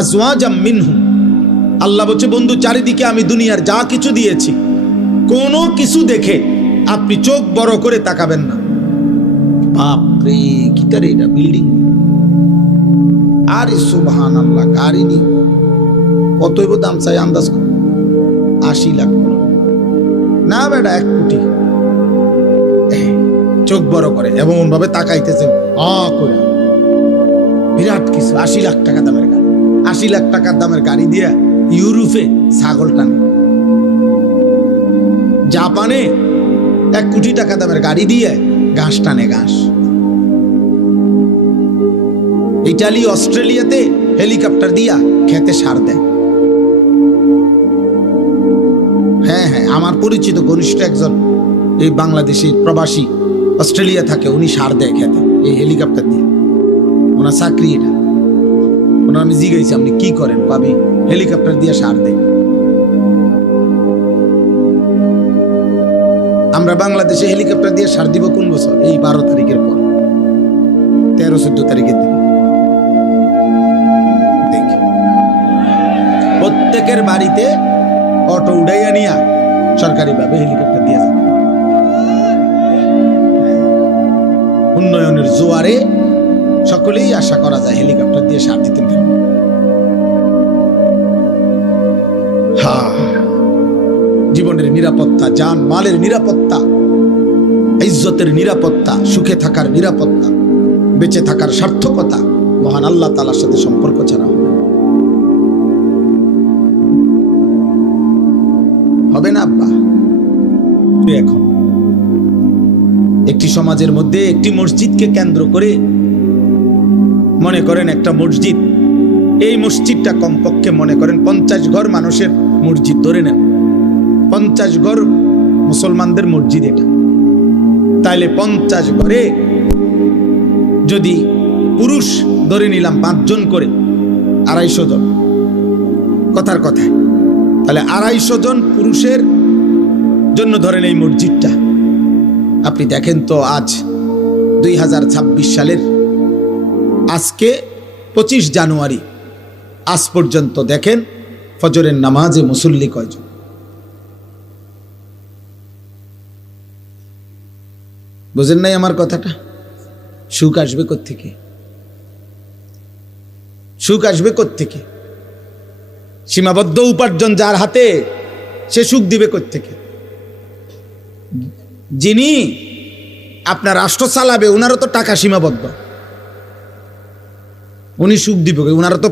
আজওয়াজাম মিনহু, আল্লাহ বলছে বন্ধু চারিদিকে আমি দুনিয়ার যা কিছু দিয়েছি কোনো কিছু দেখে আপনি চোখ বড় করে তাকাবেন না। বাপ রে কিতারে এটা বিল্ডিং, আরে সুবহানাল্লাহ, গাড়ি নি কতই দাম চাই আন্দাজ কর, 80 লাখ না বেটা 1 কোটি। চোখ বড় করে এমন ভাবে তাকাইতেছে করে, বিরাট কিছু। 80 লাখ টাকা দামের গাড়ি, 80 লাখ টাকার দামের গাড়ি দিয়া ইউরোপে ছাগল টানে, জাপানে 1 কোটি টাকা দামের গাড়ি দিয়ে ঘাস টানে, ঘাস। ইটালি অস্ট্রেলিয়াতে হেলিকপ্টার দিয়া খেতে সার দেয়। হ্যাঁ হ্যাঁ, আমার পরিচিত ঘনিষ্ঠ একজন এই বাংলাদেশি প্রবাসী অস্ট্রেলিয়া থাকে, উনি সার দেয় খেতে এই হেলিকপ্টার দিয়ে। ওনার চাকরি এটা। ওনার আমি জিজ্ঞাসি আপনি কি করেন, পাবি হেলিকপ্টার দিয়ে সার দেয়। আমরা বাংলাদেশে হেলিকপ্টার দিয়ে সার দিব কোন বছর? এই 12 তারিখের পর, 13-14 তারিখের দিকে দেখি প্রত্যেকের বাড়িতে অটো উড়াইয়া নিয়া সরকারি ভাবে হেলিকপ্টার দিয়ে যাবে। উন্নয়নের জোয়ারে সকলেই আশা করা যায় হেলিকপ্টার দিয়ে সার দিতে পারবে। জীবনের নিরাপত্তা, জান মালের নিরাপত্তা, ইজ্জতের নিরাপত্তা, সুখে থাকার নিরাপত্তা, বেঁচে থাকার সার্থকতা মহান আল্লাহ তাআলার সাথে সম্পর্ক ছাড়া হবে না আব্বা। এখন একটি সমাজের মধ্যে একটি মসজিদকে কেন্দ্র করে মনে করেন একটা মসজিদ, এই মসজিদটা কমপক্ষে মনে করেন 50 ঘর মানুষের মসজিদ ধরে নেন, 50 ঘর মুসলমানদের মসজিদ এটা। তাইলে 50 ঘরে যদি পুরুষ ধরে নিলাম 5 জন করে, 250 জন, কথার কথায় তাহলে 250 জন পুরুষের জন্য ধরেন এই মসজিদটা। আপনি দেখেন তো আজ 2026 সালের আজকে 25 জানুয়ারি, আজ পর্যন্ত দেখেন ফজরের নামাজে মুসল্লি কয়জন? বুঝেন নাই আমার কথাটা? সুখ আসবে কোত্থেকে? সুখ আসবে কোত্থেকে? সীমাবদ্ধ উপার্জন যার হাতে, সে সুখ দিবে কোত্থেকে? যিনি আপনার রাষ্ট্র চালাবে, ওনারও তো টাকা সীমাবদ্ধ, উনি সুখ দিবে, ওনারও তো